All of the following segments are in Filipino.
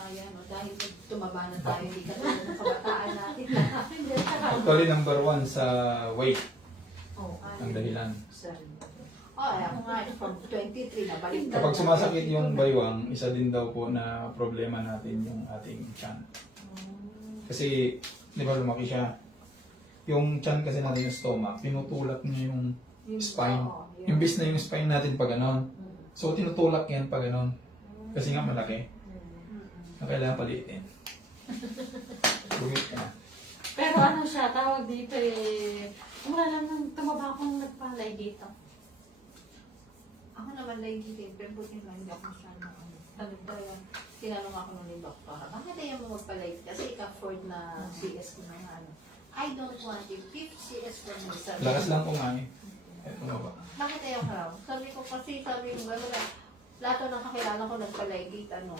Kaya no, dahil tumaba na tayo, hindi ka tulad ng kabataan natin. Hindi, Actually, number 1 sa weight oh, ang dahilan. sorry. Oh, ako nga, from 23 na balik na. Kapag sumasakit yung baywang, isa din daw po na problema natin yung ating tiyan. Kasi, di ba lumaki siya? Yung tiyan kasi natin yung stomach, tinutulak niya yung spine. Imbis na yung spine natin pag ganon. So, tinutulak yan pag ganon. Kasi nga malaki. Na kailangan paliitin. Buhit ka na. Pero ano siya, tawag dito eh, wala lang nang tumaba akong nagpalay dito. Ako naman lang hindi, pero buti lang hindi ako siya na talaga. Tinanong ako nung yung doktora, bakit ayaw mo magpalay? Kasi ika-afford na CS ko na nga, ano. I don't want it. 5 CS for me. Sabi Lakas ko, lang kumain. Eto na ba? bakit ayaw ka raw? Sabi ko kasi, sabi ko, ano na, lahat ng kakilala ko nagpalay gate, ano,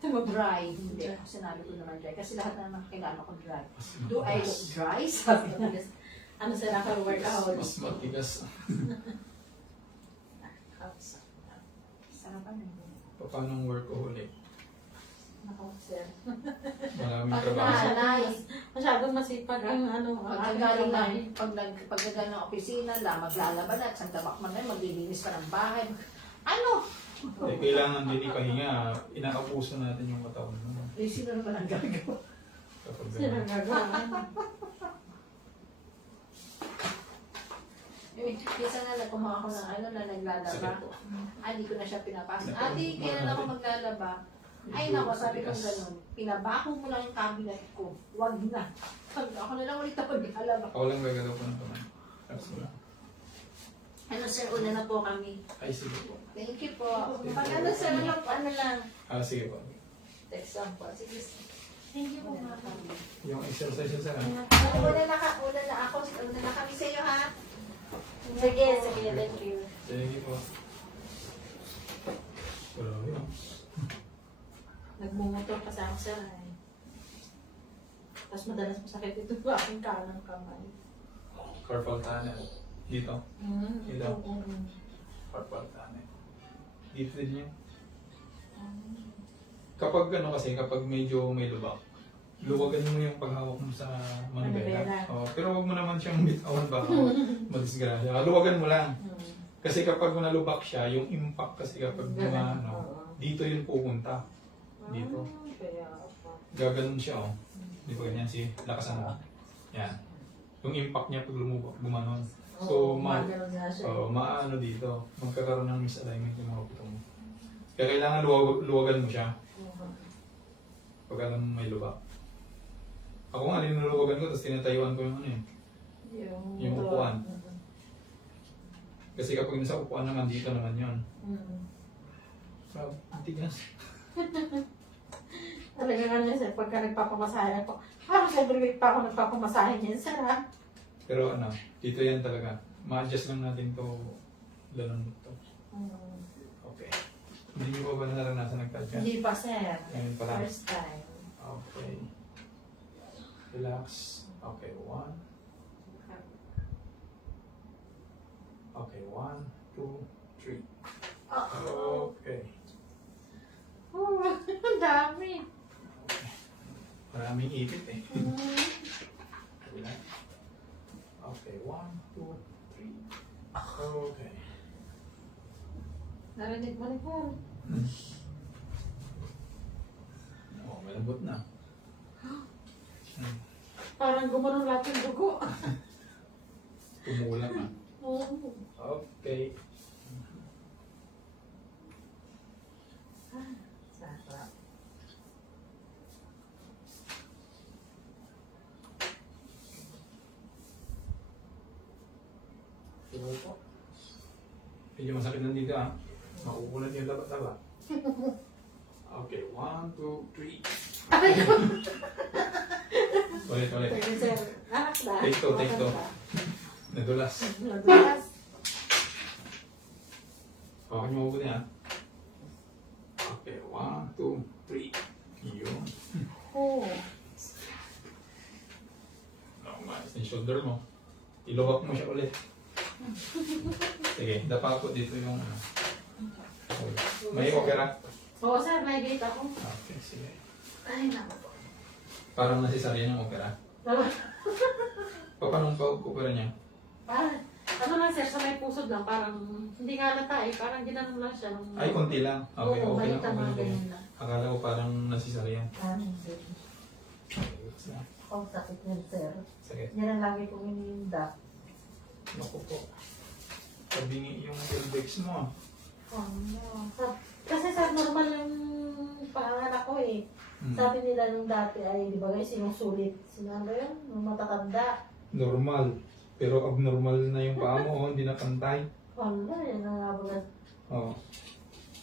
dry. Hindi, sinabi ko naman dry. Kasi lahat na nakakilala ko dry. Do I look dry? Sabi ko. Ano sila ka workaholic? Mas matigas. Sarapan na. Paano ang workaholic? Ako, sir. Maraming Pag trabaho. nanay, Masyadong masipag ang ano, ang aking pagkagaling kamay. ng, pagkagaling ng opisina, maglalaba na, at sa tabak man na, maglilinis pa ng bahay. Ano? Eh, kailangan din ipahinga. Inaabuso natin yung katawan mo. Eh, sino naman ang gagawa? Kapag Sila ganun. gagawa. Minsan nga kumuha ako ng ano na naglalaba. Sige po. Hindi ko na siya pinapasok. Ate, kailan ako maglalaba? Ay nako, sabi ko ganun. Pinabako mo lang yung cabinet ko. Wag na. Ako na lang ulit ako maglalaba. Ako lang gagalaw po ng kamay. Tapos wala. Ano sir, una na po kami. Ay, sige po. Thank you po. Pag ano sir, ano lang. Sige po. Text lang po. Sige. Thank you po, Una na mama. kami. Yung exercise yun sa Una na ako. Una na kami sa iyo ha. Sige, sige, thank you. Sige po. Wala ko yun. Nagmumotor kasi ako sir. Tapos madalas masakit ito sa aking kanang kamay. Carpal tunnel. Dito. Dito. Oo. Carpal tunnel. Dito din yun. Kapag ano kasi, kapag medyo may lubak, luwagan mo yung paghawak mo sa manubela. Manubela. Pero wag mo naman siyang bitawan baka madisgrasya. Luwagan mo lang. Kasi kapag nalubak siya, yung impact kasi kapag ano, dito yun pupunta. Dito. Kaya pa. Gaganon siya, oh. Di ba ganyan? Lakasan mo. Yan. Yung impact niya pag lumubak, gumanon. So, magano'n nga siya. maano dito, magkakaroon ng misalignment yung mga buto mo. Kaya kailangan luwagan mo siya pag alam mo may lubak. Ako nga, linuluwagan ko, tapos tinatayuan ko yung ano eh. Yung upuan. Kasi kapag nasa upuan naman, dito naman yun. Ang tigas. Talaga nga niya sir, pagka nagpapamasahe ako, parang sa every week pa ako nagpapamasahe niya sir ha. Pero ano, dito yan talaga. Ma-adjust lang natin to ganun to. Okay. Hindi nyo pa ba naranasan nagtadya? Hindi pa sir. Ngayon pa lang. First time. Okay. Relax. Okay, 1. Okay, 1, 2, 3. Okay. Oh, ang dami. Maraming ipit eh. Relax. Okay, 1, 2, 3. Okay. Narinig mo rin po. Oh, malambot na. Parang gumanon lahat ng dugo. Tumulang ah. Oo. Okay. Sarap. Ito po. Medyo masakit na dito ah. Makukulat yung taba-taba. Okay, 1, 2, 3. Ulit. Sige sir. Anak na. Take two. Nadulas. Nadulas. Hawakan niyo mabuti ah. Okay, 1, 2, 3. Yun. Oo. Maayos na yung shoulder mo. Iluwak mo siya ulit. Sige, dapa po dito yung... May opera. Oo, sir, may gate ako. Okay, sige. Ay, naku po. Parang nasisaryan yung opera. Paano pa opera niya? Parang, ano lang sir, sa may pusod lang, parang, hindi nga halata eh, parang ginanong lang siya. Nung, Ay, konti lang. Okay, Oo, okay balik lang. ang mga Okay, ganyan lang. Akala ko parang nasisaryan. Hindi. Okay, what's that? Ang sakit niyan, sir. Sige. Yan ang lagi kong iniinda. Naku po. Tabingi yung pelvics mo. Oh, no. Kasi sir, normal yung panganak ko eh. Hmm. Sabi nila nung dati ay, di ba guys, sinusulit. Sinabi yun, nung matatanda. Normal. Pero abnormal na yung paa mo, oh, hindi na pantay. Wala, yan ang nabulat. Oh.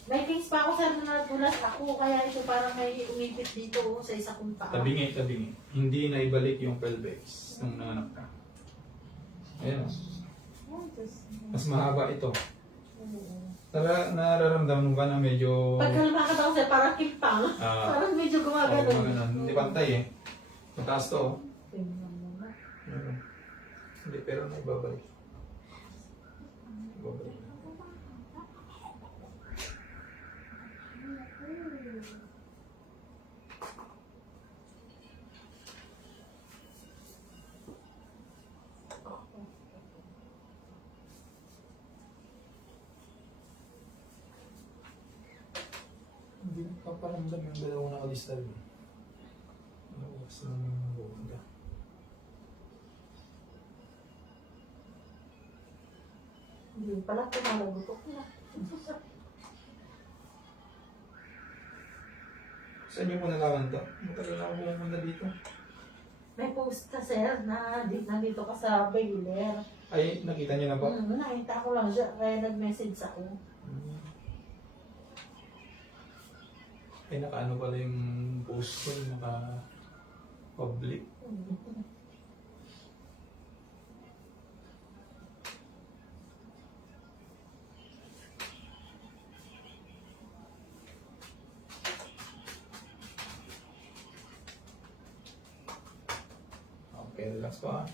May things pa ako sir na nagulat ako, kaya ito parang may umipit dito oh, sa isa kong paa. Tabingi, tabingi. Hindi na ibalik yung pelvics nung nanganak ka. Ayan. Oh. Ay, Diyos. Mas mahaba ito. Oo. Nararamdaman mo ba na medyo... Pag lumakad ako sir, parang kimpang. Ah, Parang medyo oh, gumagano. maganon. Hindi pantay eh. Mataas to. Oh. Tingnan mo na. Meron. Hindi, pero naibabalik. Ibabalik. Hindi ka paramdam yung dalawang nakalistal mo. Nawas lang yung bunda. Hindi pala, kumalagutok na. Saan yung nalaman to? Matagal na ako pumunta dito. May post ka, sir, na nandito ka sa Baylor. Ay, nakita niyo na ba? Nakita ko lang siya, kaya nag-message ako. Ay, naka-ano pala yung post ko, naka-public. Okay, relax pa.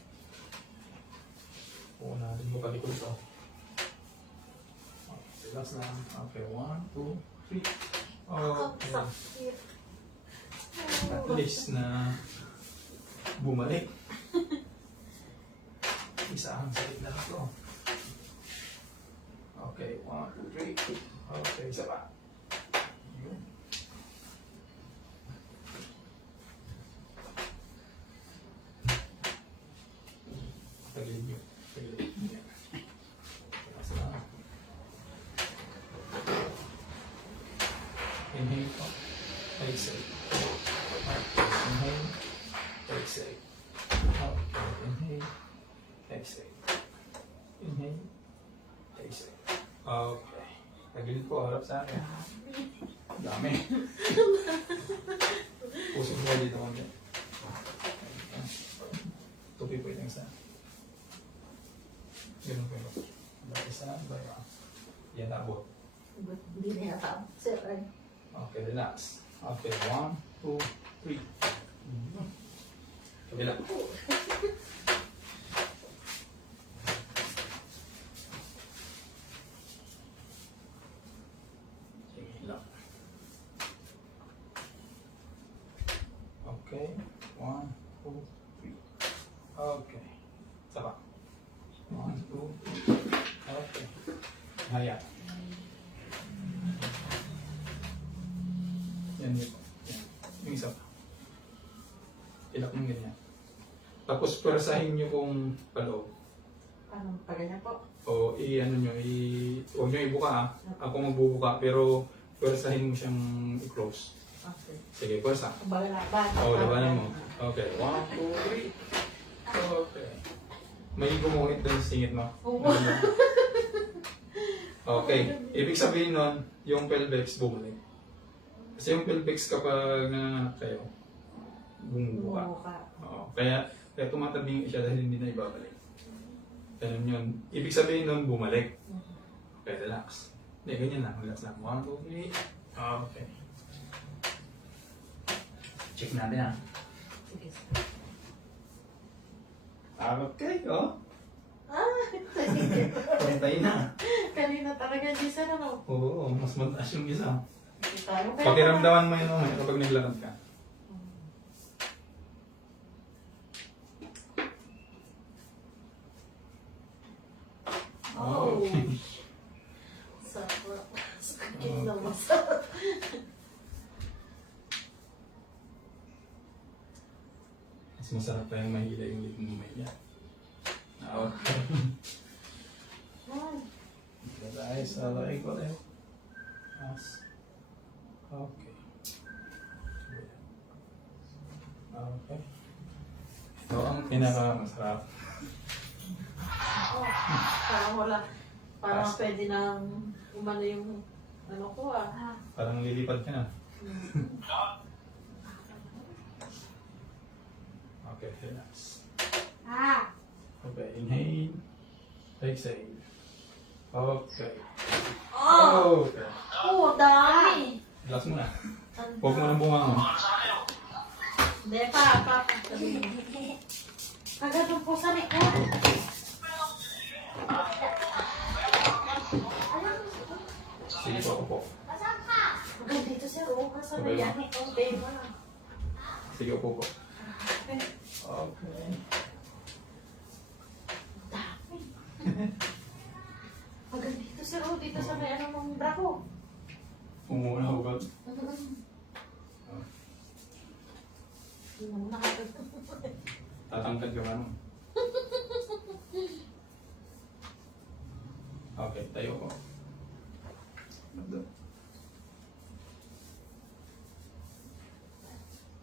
Puno natin mo palikod to. Okay, relax lang. Okay, 1, 2, 3. Okay. Sakit. At least na bumalik. Isa ang sakit na ito. Okay, 1, 2, 3. Okay, isa pa. Yun. Tagilid nyo. Tagilid nyo. Relax lang. Inhale po. Exhale. Inhale. Exhale. Okay. Inhale. Exhale. Inhale. Exhale. Okay. Tagilid po. Harap sa akin. Dami. Pusok mo dito kami. Tupi po yung isa. Ganun po yun. Isa. Yan abot. Ba't hindi na yata, sir, ay. Okay, relax. Okay, 1, 2, 3. Kabila. Sige lang. Okay, 1, 2, 3. Okay. Saba. 1, 2, 3. Okay. Haya. Yan yun. Yan. Yung isa pa. Ilak ng ganyan. Tapos pwersahin nyo kung paloob. Anong paganya po? O i-ano nyo, huwag nyo ibuka ha. Ako magbubuka pero pwersahin mo siyang i-close. Okay. Sige, pwersa. Kumbaga laban. O, labanan mo. Okay, 1, 2, 3. Okay. May gumuhit doon sa singit mo. Oo. Okay. Ibig sabihin nun, yung pelvics bumalik. Kasi yung pelvics kapag nanganak kayo, bumubuka. Bumubuka. Oo. Kaya tumatabing siya dahil hindi na ibabalik. Ganun yun. Ibig sabihin nun, bumalik. Okay, relax. Hindi, ganyan lang. Relax lang. 1, 2, 3. Okay. Check natin ha. Sige, sir. Okay, oh. Ah, Pantay na. Kanina talaga, di sir ano. Oo, mas mataas yung isa. tayo. Pakiramdaman mo yun mamaya kapag naglalakad ka. Oh. Sarap. Sakit na masarap. Mas masarap pa yung mahila yung lip mo may yan. Okay. Guys, alay ko rin. As. Okay. Okay. Ito ang pinakamasarap. Parang wala. Parang pwede nang umano yung ano ko ah. Parang lilipad ka na. Okay, relax. Okay, inhale. Exhale. Okay. Okay. Oh, dami. Relax muna. Huwag mo nang bumangon. Hindi pa. Agad yung po sa likod. Sige po ako po. Agad dito sir. Oo, nasa Okay. yan. Ikaw, tema. Sige po po. Okay. Dami. Agad dito sir. Oo, dito sa may ano mong brako. Umuna ako ba? Tatangkad ka ba nun? Okay, tayo ko.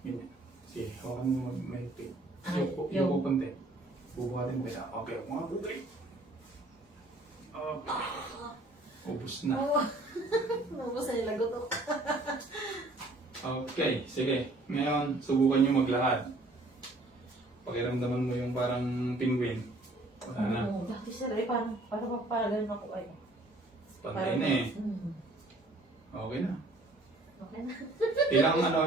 Ganyan. Sige, hawakan mo mahigpit. Yuko konti. Bubuhatin mo kaya. Okay, mga bubay. Okay. Ubus na. Nabos na nila gutok. Okay, sige. Ngayon, subukan nyo maglakad. Pakiramdaman mo yung parang penguin. Wala na. Oo, dati sir, parang mapapalan ako ay. Pantay na eh. Okay na. Okay na.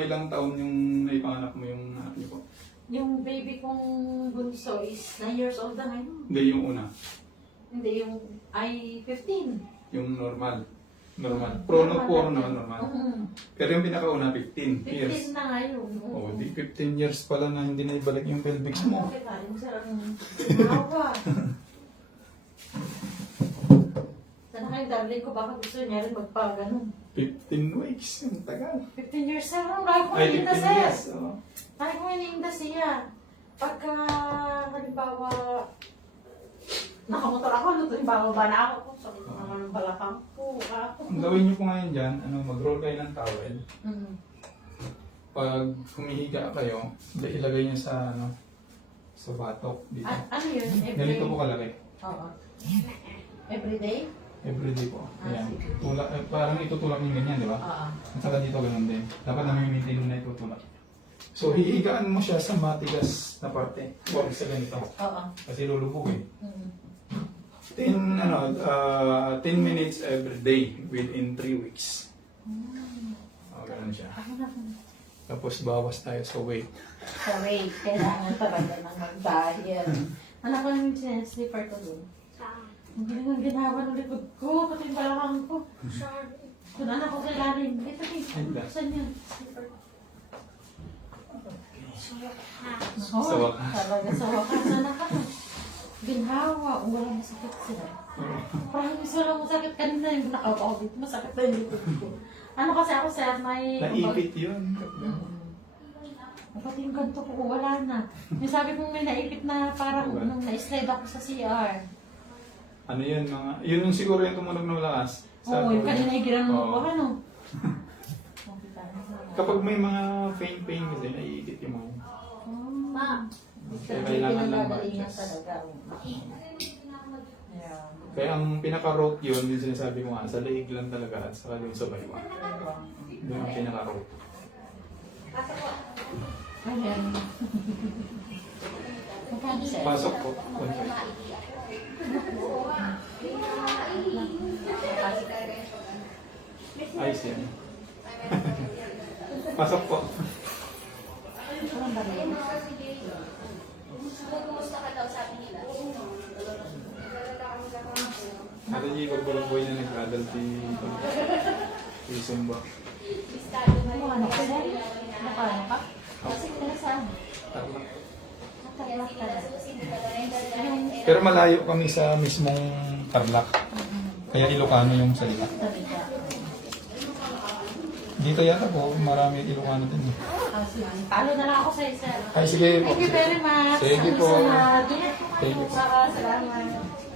Ilang taon yung naipanganak mo yung anak niyo po? Yung baby kong bunso is 9 years old na ngayon. Hindi yung una. Hindi, yung ay 15. Yung normal. Normal. Puro na normal. Pero yung pinakauna, 15 years. 15 na ngayon. Oh, di 15 years pala na hindi na ibalik yung pelvic mo. Okay tayo, sir. Awa. Sana kayo, darling ko, baka gusto niya rin magpaganon. 15 weeks. Yung tagal. 15 years, sir. Ang laki ko Ay, ininda, 15 sir. years. Oh. Laki ko ininda siya. Pagka, halimbawa, nakamotor ako, halimbawa ba na ako? Sabi ko naman ng balakang po. Ang gawin niyo po ngayon dyan, mag-roll kayo ng towel. Pag humihiga kayo, ilagay niyo sa, sa batok dito. Ano yun? Ganito po kalaki. Oo. Everyday? Everyday po. Ayan. sige. Parang itutulak niyo ganyan, di ba? Oo. At saka dito ganun din. Dapat nami-maintain mo na itutulak. So, hihigaan mo siya sa matigas na parte. Huwag sa ganito. Oo. Kasi lulubog eh. 10 minutes every day within 3 weeks. Ganun siya. Tapos bawas tayo sa weight. Sa weight, kailangan talaga ng mag-diet. Anak ko yung sleeper ko dun. Ang galing ang ginawa ng likod ko, pati yung balakang ko. Kung anak ko sa ilalim, ito dito, saan yun? Sleeper ko. Sa wakas. Talaga sa wakas, anak ka. Ginhawa, walang masakit sila. Parang gusto lang masakit kanina yung nakaupo ako dito, masakit na yung likod ko. Ano kasi ako sir, may... Naipit yun. Pati yung ganito ko, wala na. Yung sabi kong may naipit na parang nung na-slide ako sa CR. Ano yun, mga... Yun yung siguro yung tumunog ng lakas. Oo, yung kanina yung ginanong Oo. ko, ano? Kapag may mga pain kasi, naiikit yung mga... Kaya kailangan ng pinagagalingan matches. talaga. Yeah. Kaya ang pinaka-root yun, yung sinasabi mo nga, sa leeg lang talaga at saka yung sa baywa. Doon ang pinaka-root. Ayan. Pasok po. Ayos yan. Pasok po. Ate G, pag walang boy na nag-adult si Zumba. Ano ka na? Ano ka? Kasi ka saan? Tarlac ka na. Pero malayo kami sa mismong Tarlac. Kaya Ilocano yung salita. Tarlac. Dito yata po, marami Ilocano din. Palo na lang ako sa isa. Ay, sige po. Thank you very much. Sige po. Salamat. Thank you po. Salamat.